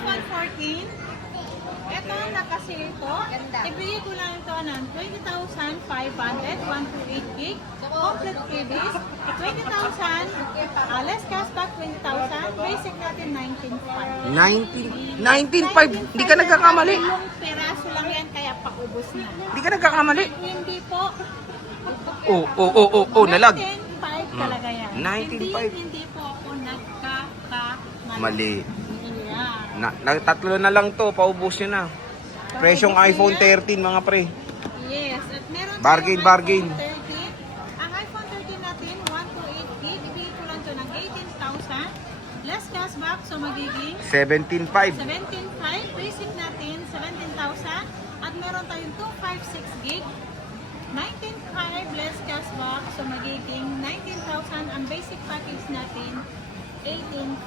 iPhone 14. Ito, nakasito. Ibigay ko lang ito ng 20,500, 128 gig. Complete freebies, 20,000. Less cashback, 20,000. Basic natin, 19,500. 19.5. Hindi ka nagkakamali. Yung peraso lang yan, kaya paubos na. Hindi ka nagkakamali. Hindi po. Nalag. 19,500 talaga yan. 19,500. Hindi po ako nagkakamali. Mali. Yeah. Tatlo na lang to, paubos yun na. Presyong iPhone 13 mga pre. Yes. At meron Bargain, tayong bargain. iPhone 13. Ang iPhone 13 natin, 128 gig. Ibigay ko lang ito ng 18,000. Less cashback, so magiging 17.5. 17,500. Basic natin, 17,000. At meron tayong 256 gig. 19,500 less cashback, so magiging 19,000. Ang basic package natin, 18,500.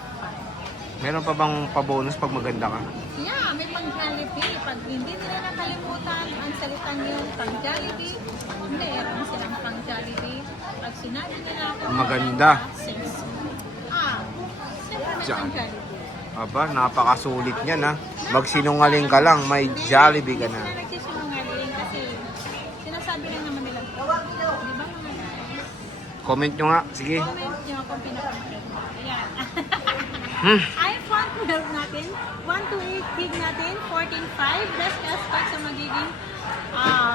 Meron pa bang pa-bonus pag maganda ka? Yeah, may pang Jollibee. Pag hindi nila nakalimutan, ang salitang yun, pang Jollibee, meron silang pang Jollibee. Pag sinabi nila ako, Maganda. sexy. Siyempre may Diyan. pang Jollibee. Aba, napakasulit niyan ha. Magsinungaling ka lang, may Jollibee ka Hindi na. sila nagsisinungaling kasi sinasabi lang naman nila, di ba mga guys? Comment nyo nga, sige. Comment nyo kung pinapanood mo. Ayan. Hmm. iPhone 12 natin, 128 gig natin, 14,500, best cashback sa magiging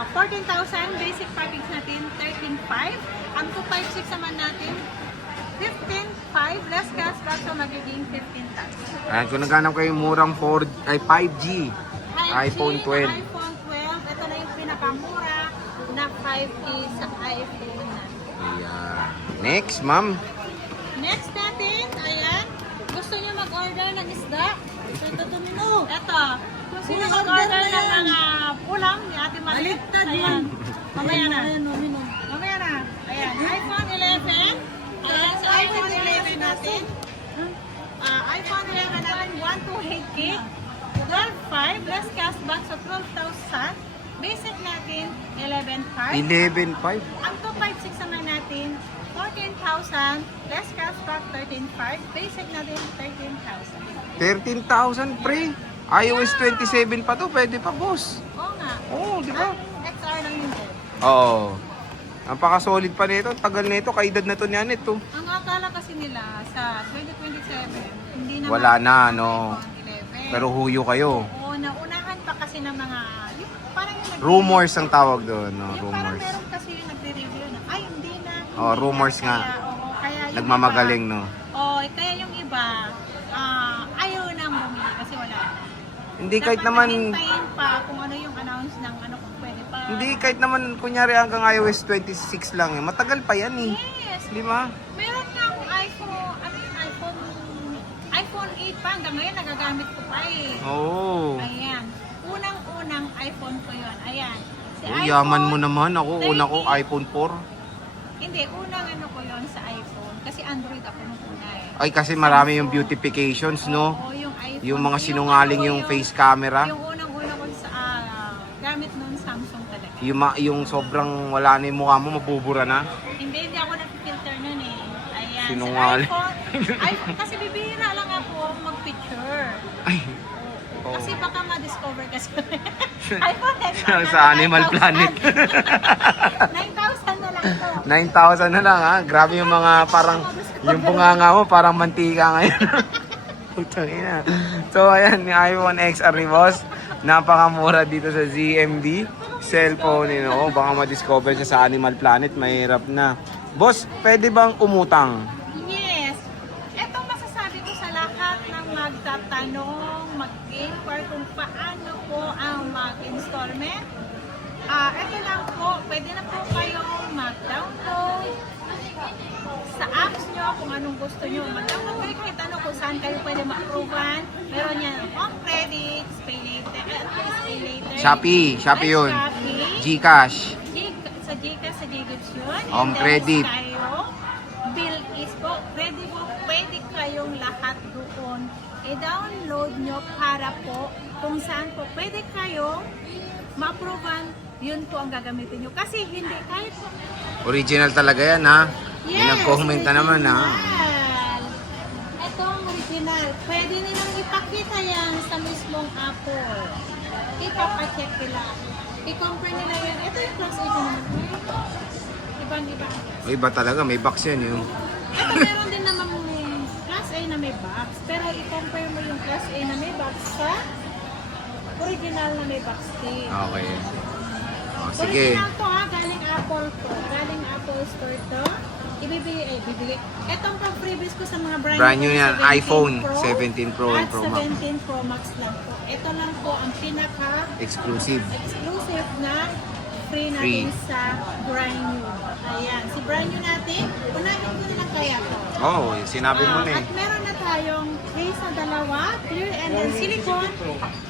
14,000, basic package natin, 13,500. Ang 256 naman natin, 15,500, less cashback sa magiging 15,000. Ayan, kung naghanap kayo murang 5G, iPhone 12. iPhone 12, ito na yung pinakamura na 5G sa iPhone natin. Ayan. Next, ma'am. Next natin, ayan, gusto nyo mag-order ng isda? Ito, kung sino mag-order ng mga ulam ni Ate Maliit, ayan, mamaya na. Mamaya na. Ayan, iPhone 11. Ayan, sa iPhone 11 natin. iPhone 11 natin, 128 gig. 12,500, less cashback sa 12,000. Basic natin, 11,500. 11.5. Ang 256 naman natin, 14,000, less cashback 13,500, basic natin 13,000. 13,000 pre. iOS 27 pa to, pwede pa boss. Oo nga. Oo, di ba? XR lang yun din. Oo. Ang pakasolid pa nito, tagal nito, kaedad na to niyan ito. Ang akala kasi nila sa 2027, hindi naman Wala na, no. iPhone 11. Pero huyo kayo. Oo, naunahan pa kasi ng mga, yung parang yung Rumors ang tawag doon, no? Yung parang Rumors. meron kasi yung nagre-review na, ay hindi na. Oh, hindi rumors na. nga. Kaya yung Nagmamagaling, no? Oo, kaya yung iba, ayaw nang bumili kasi wala na. Hindi kahit Dapat naman, hintayin pa kung ano yung announce ng ano kung pwede pa. hindi kahit naman kunyari hanggang iOS 26 lang eh. Matagal pa yan eh. Yes. Di ba? Meron nga akong iPhone 8 pa. Hanggang ngayon nagagamit ko pa eh. Oo. Ayan. Unang-unang iPhone ko yun. Ayan. Si Oh, yaman mo naman. Ako, una ko 13. iPhone 4. Hindi, unang ano ko yun sa iPhone. Kasi Android ako nung una eh. Ay, kasi marami yung beautifications, no? Oo, yung iPhone. Yung mga sinungaling yung face camera. Yung unang-una ko sa gamit nun Samsung talaga. Yung sobrang wala na yung mukha mo, mabubura na. Hindi ako nag-filter nun eh. Ayan. Sinungaling. Sa iPhone, kasi bibihira lang ako mag-picture. Ay, Oo. oo. Kasi baka ma-discover kasi. iPhone X. Sa Animal Planet. 9,000 na lang to. 9,000 na lang ha. Grabe yung mga parang, yung bunganga mo parang mantika ngayon. Putang ina. So ayan, yung iPhone XR ni boss. Napakamura dito sa ZMB. Cellphone, you know. Baka ma-discover siya sa Animal Planet. Mahirap na. Boss, pwede bang umutang? Yes. Ito masasabi ko sa lahat ng magtatanong, mag-inquire kung paano po ang mag-installment. Ito lang po, pwede na po kayong mag-download sa apps nyo kung anong gusto nyo. Mag-download kayo kahit ano kung saan kayo pwede ma-approvean. Meron yan home credits, pay later, Shopee yun. Shopee. Gcash. Sa Gcash, sa Gcash yun. Home And then credit. Tayo, bill is po, pwede kayong lahat doon. I-download nyo para po kung saan po pwede kayong ma-approvean, yun po ang gagamitin nyo. Kasi hindi, kahit po, Original talaga yan ha. May nag-comment na naman ha. original. Ito ang original. Pwede nilang ipakita yan sa ipapacheck nila. I-compare nila yan. Ito yung class A ko naman. Ibang-iba. Iba talaga, may box yan yun. Ito meron din naman may class A na may box. Pero i-compare mo yung class A na may box sa original na may box din. Okay. Oh, sige. Original to ha, galing Apple to. Galing Apple Store to. Ibibigay. Etong pang freebies ko sa mga Brand new yan, 17 iPhone Pro 17 Pro and at Pro Max. 17 Pro Max lang po. Ito lang po ang Exclusive. exclusive na free Free. natin sa brand new. Ayan, si brand new natin, unahin ko na lang kaya to. Oh, sinabi mo na eh. At meron na tayong case na dalawa, clear and then silicone,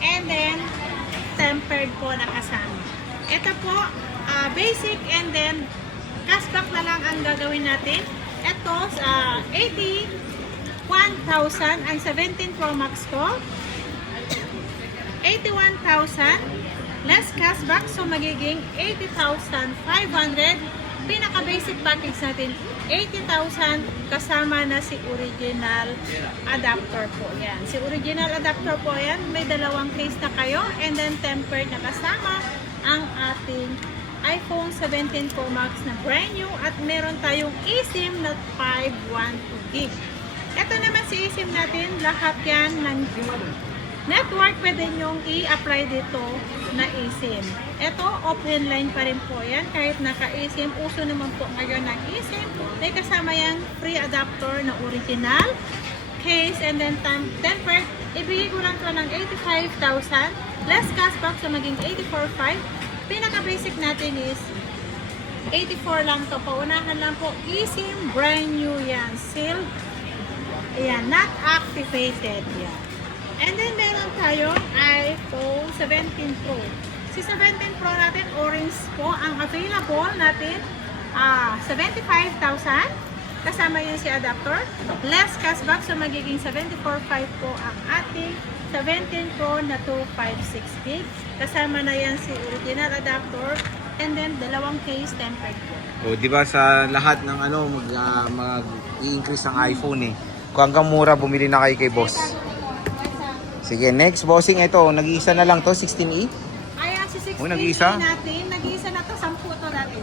and then tempered po na kasama. Ito po, basic and then cashback na lang ang gagawin natin. Ito, 81,000 ang 17 Pro Max ko. 81,000 less cashback, so magiging 80,500. Pinaka-basic package natin, 80,000 kasama na si original adapter po. Yan. Si original adapter po yan, may dalawang case na kayo and then tempered na kasama ang ating iPhone 17 Pro Max na brand new at meron tayong eSIM na 512 gig. Ito naman si eSIM natin, lahat yan ng network pwede nyong i-apply dito na eSIM. Ito, open line pa rin po yan. Kahit naka-eSIM, uso naman po ngayon ng eSIM. May kasama yan free adapter na original, case, and then tempered. Ibigay ko lang to ng 85,000. Less cashback, so maging 84,500. Pinaka-basic natin is 84 lang to. Paunahan lang po. eSIM, brand new yan. Sealed. Ayan, not activated yan. And then meron tayong iPhone 17 Pro. Si 17 Pro natin, orange po ang available natin. 75,000. Kasama yun si adapter. Less cashback, so magiging 74,500 po ang ating 17 Pro na 256 gig. Kasama na yan si original adapter. And then dalawang case tempered po. O, di ba sa lahat ng ano, mag-i-increase ang iPhone eh. Kung hanggang mura, bumili na kayo kay boss. Sige, next bossing ito. Nag-iisa na lang to, 16E. Ayan, si 16 nag-iisa? natin. Nag-iisa na to, 10 to natin.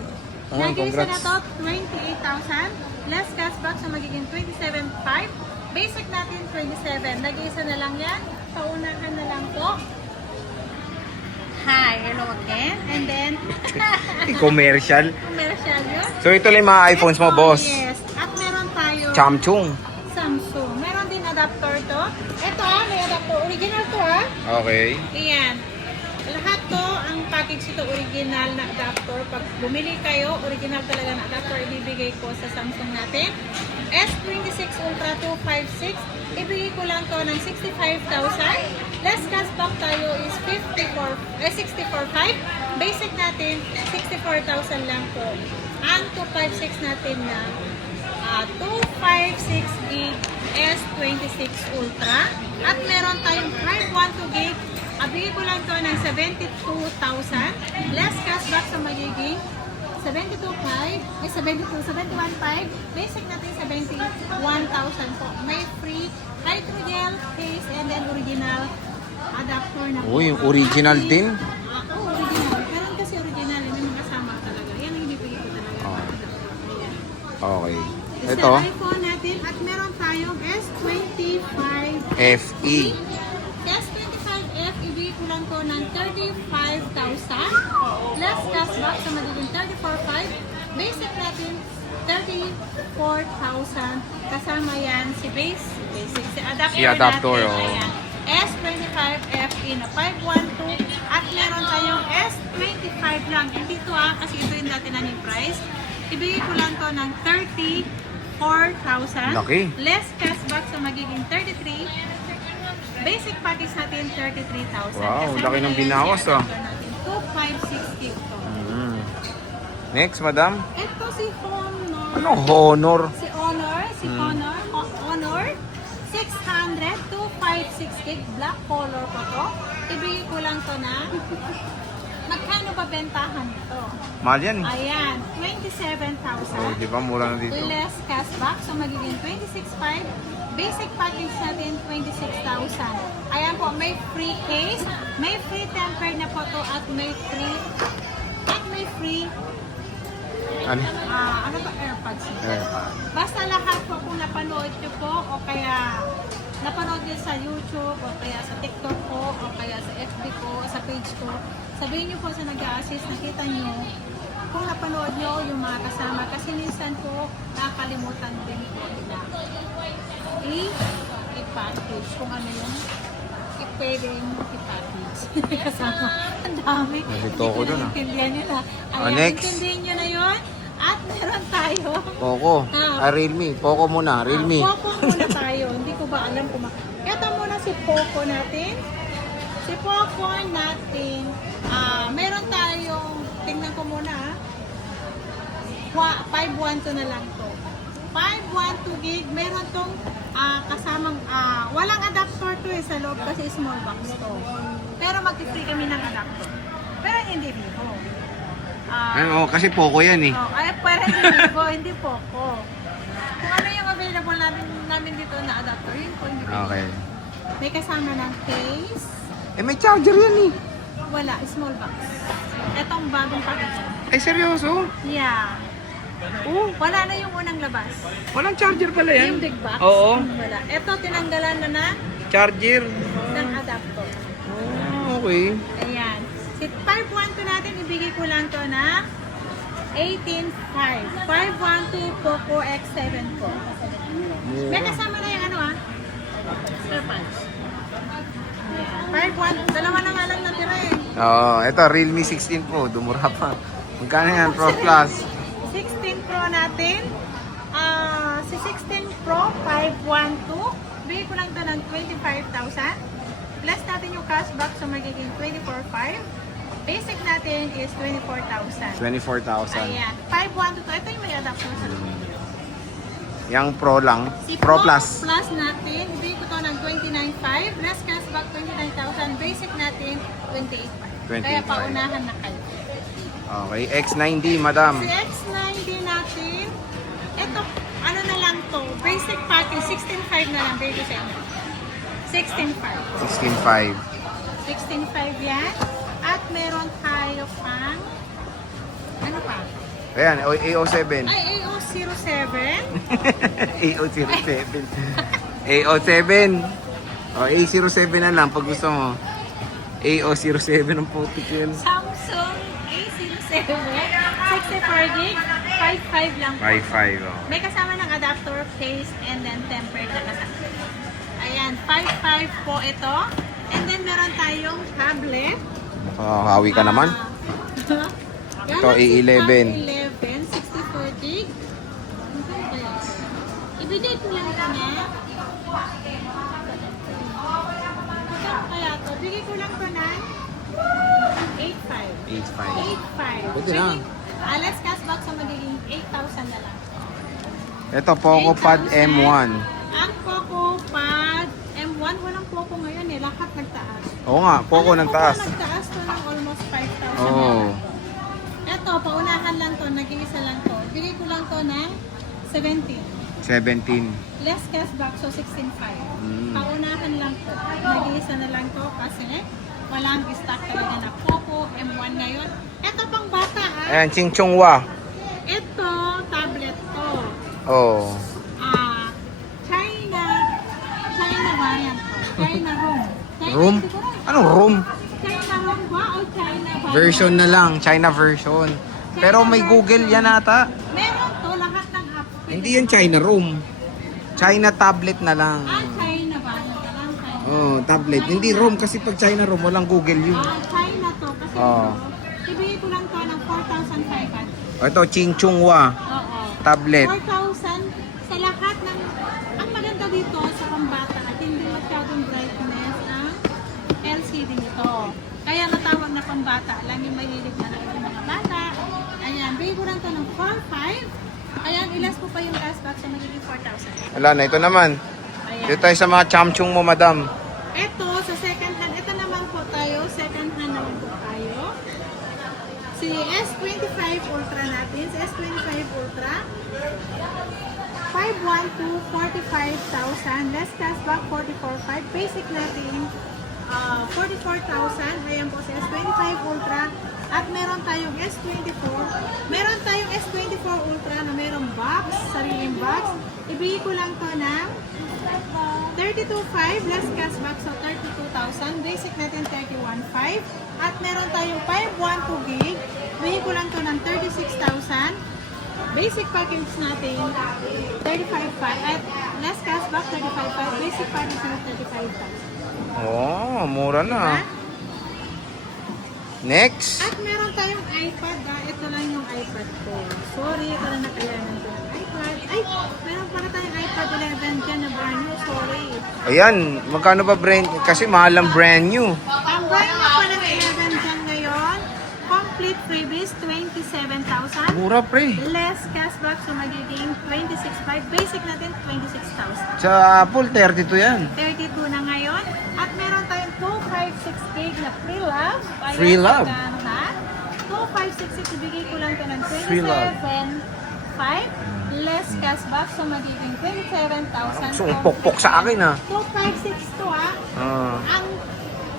Oh, Nag-iisa congrats. na to, 28,000. Less cashback, so magiging 27,500. Basic natin, 27. Nag-iisa na lang yan. Paunahan na lang po. Hi, hello again. And then, Commercial. commercial yun. So ito lang yung mga iPhones mo, Ito, boss. Yes. At meron tayo Samsung. Samsung. Meron din adapter to. Ito may adapter. Original to Okay. Ayan. Lahat to, ang package ito, original na adapter. Pag bumili kayo, original talaga na adapter, ibibigay ko sa Samsung natin. S26 Ultra 256, ibigay ko lang to ng 65,000. Less cashback tayo is 64,500. Basic natin, 64,000 lang po. Ang 256 natin na 256 gig S26 Ultra. At meron tayong 512 gig. Abigay ko lang to ng 72,000. Less cashback sa magiging 71,500. Basic natin 71,000 po. May free hydrogel case and then original adapter na po. Uy, original din. Original. Meron kasi original. May mga kasama talaga. Yan ang ibibigay ko talaga. Okay. Ito. Ito, iPhone natin at meron tayong S25 FE. S25F, ibigay ko lang to ng 35,000. Less cashback, so magiging 34,500. Basic natin, 34,000. Kasama yan si basic, si adapter, Si adapter, natin. oh. Ayan. S25FE na 512. At meron tayong S25 lang. Hindi to kasi ito yung dati na yung price. Ibigay ko lang to ng 34,000. Laki. Less cashback, so magiging 33. Basic package natin, 33,000. Wow, Kasama laki ng na yan binawas, si adapter natin. 256 gig to. Next, madam. Ito si Honor. Ano, Honor? Si Honor. Si Honor. Honor. 600, 256 gig. Black color po to. Ibigay ko lang to na. Magkano ba bentahan ito? Mahal yan eh. Ayan, Oh, 27,000. di ba, mura na dito. Less cashback, so magiging 26,500. Basic package natin, 26,000. Ayan po, po, may free case, may free temper na po to at may free Ano? ano ba, AirPods? AirPods. Basta lahat po kung napanood nyo po o kaya napanood nyo sa YouTube o kaya sa TikTok ko o kaya sa FB ko o sa page ko, sabihin nyo po sa nag-a-assist, nakita nyo kung napanood nyo yung mga kasama kasi minsan po nakakalimutan din po nila i-package kung ano yung pwedeng i-package kasama. Ang dami. Nalito ko dun, ah. Intindihan nyo na. Oh, next. Intindihan nyo na yun. At meron tayo. Poco. Realme. Poco muna. Realme. Poco muna tayo. Hindi ko ba alam kung ito muna si Poco natin. Si Poco natin. Meron tayong, tingnan ko muna 512 na lang to. 512 gig. Meron tong kasamang, walang adapter to sa loob kasi small box to. Pero mag-free kami ng adapter. Pero hindi Vivo. Kasi Poco yan eh. Pero hindi Vivo, hindi Poco. Kung ano yung available namin dito na adapter, yun po hindi Vivo. Okay. May kasama ng case. May charger yan eh. Wala, small box. Etong bagong package. Ay, seryoso? Yeah. Wala na yung unang labas. Walang charger pala Yung big box. Oo. Wala. Ito, tinanggalan na na Charger. ng adapter. Okay. Ayan. Si 512 natin, ibigay ko lang to na 18.5. 512 Poco X7 po. May kasama na yung AirPods. Ayan. 512. Dalawa na nga lang natira eh. Oo, ito Realme 16 Pro. Dumura pa. Magkano yan? Pro Plus. 16 Pro natin. Si 16 Pro 512. Bigay ko lang ito ng 25,000. Plus natin yung cashback so magiging 24,500. Basic natin is 24,000. 24,000. Ayan. 512 to. Ito yung may adapter sa loob. Yung Pro lang. Si Pro Plus. Plus natin, bigay ko ito ng 29,500. Plus cashback 29,000. Basic natin 28,500. Kaya 28,500. paunahan na kayo. Okay. X90, madam. Si X90 natin, ito, ano na lang to, basic package, 16.5 na lang, baby sa inyo. 16.5. 16.5. 16.5 yan. At meron tayo pang, ano pa? Ayan, AO7. Ay, AO07. AO07. AO7. O, A07 na lang pag gusto mo. AO07 ang putik yun. Samsung A07. 64 gig, 5.5 lang po. 5.5. Oh. May kasama ng adapter, case, and then tempered na kasama. Ayan, 5.5 po ito. And then meron tayong tablet. Hawi ka naman. Ito, A11. A11, 64 gig. Ano kaya? Ibigay ko lang ito na. Ano kaya ito? Bigay ko lang ito na 8.5. 8.5. 8.5. Pwede na. Let's cashback sa magiging 8,000 na lang. Ito, Poco Pad 8,000. M1. Ang Poco Pad M1, walang Poco ngayon eh. Lahat nagtaas. Oo nga, Poco ng taas. Poco nagtaas to ng almost 5,000 Oo. na. Ito, paunahan lang to. Nag-iisa lang to. Bigay ko lang to ng 17. 17. Less cashback, so 16.5. Paunahan lang to. Nag-iisa na lang to kasi walang stock talaga na Poco M1 ngayon. Ito pang bata Ayan, Ching Chongwa. Ito, tablet to. Oh. China variant to. China room. Room? Anong room? China room ba o China variant? Version na lang, China version. Pero may Google yan ata. Meron to, lahat ng apps. Hindi yan China room. China tablet na lang. China variant na lang. China. Oh, tablet. Hindi room kasi pag China room, walang Google yun. China to. Kasi ibigay ko lang to ng 4,500. Ito, Ching Chongwa. Oo. Tablet. 4,000 sa lahat ng, ang maganda dito sa pambata at hindi masyadong brightness ang LCD nito. Kaya natawag na pambata. Alam yung mahilig na yung mga bata. Ayan, bigay ko lang to ng 4,500. Ayan, ilas ko pa yung cashback so magiging 4,000. Wala na, ito naman. Ayan. Dito tayo sa mga chamchung mo, madam. Ito, sa second hand, ito naman po tayo, second hand naman po tayo. Si S25 Ultra natin, si S25 Ultra, 512, 45,000, less cashback, 44,500, basic natin, 44,000. Ayan po sa S25 Ultra. At meron tayong S24. Meron tayong S24 Ultra na merong box, sariling box. Ibigay ko lang to ng 32,500 less cashback, so 32,000. Basic natin 31,500. At meron tayong 512 gig. Ibigay ko lang to ng 36,000. Basic package natin 35,500. At less cashback 35,500. Basic package natin 35,000. Oh, mura na. Next. At meron tayong iPad. Ito lang yung iPad ko. Sorry, ito na nakayanan ko ng iPad. Ay, meron pala tayong iPad 11 dyan na brand new. Sorry. Ayan, magkano ba brand? Kasi mahal ang brand new. Ang brand new pa ng 11 dyan ngayon, complete freebies 27,000. Mura pre. Less cashback, so magiging 26,500. Basic natin 26,000. Sa Apple, 32 yan. 32 na ngayon. At meron tayong 256 gig na free love. Ayan, Free love. maganda. 2566, ibigay ko lang ito ng Free love. 27,500. Less cashback, so magiging 27,000. So, pokpok sa akin ah. 256 to ah. Ang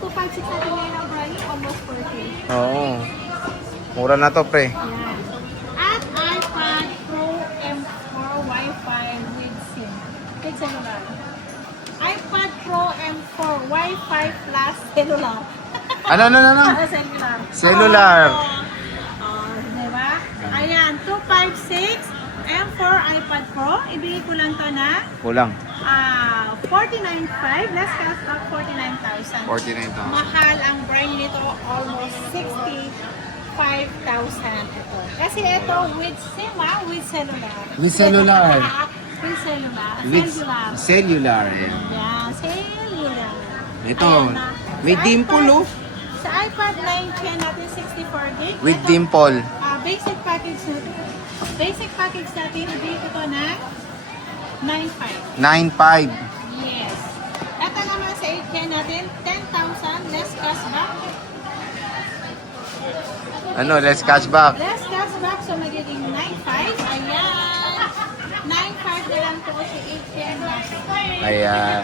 256 natin ngayon ang brand new, almost 40. Oo. Mura na to pre. Yan. At iPad Pro M4 Wi-Fi with SIM. With cellular. iPad Pro M4 Wi-Fi plus cellular. Ano? Cellular. Cellular. Diba? Ayan, 256 M4 iPad Pro. Ibigay ko lang to na Kulang. 49,500. Less cashback, 49,000. 49,000. Mahal ang brand nito, almost 65,000 ito. Kasi ito with SIM, with cellular. With cellular. With cellular. With Cellular. cellular. Ayan. Yeah, cellular. Ito, Ayan na. may Sa dimple iPad- oh. Sa iPad 9 natin 64 gig. With Ito, dimple. basic package natin. Basic package natin, ibigay ko to ng 9,500. 9.5. Yes. Ito naman sa 8 natin, 10,000 less cashback. Ano, less cashback. Less cashback, so magiging 9,500. Ayan. 9,500 na lang to sa 8 natin. Ayan.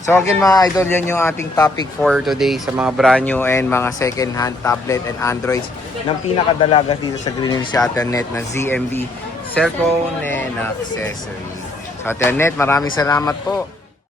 So again mga idol, yan yung ating topic for today sa mga brand new and mga second hand tablet and Androids ng pinakadalagas dito sa Green Hills sa Ate Annette na ZMB cellphone and accessory. So Ate Annette, maraming salamat po.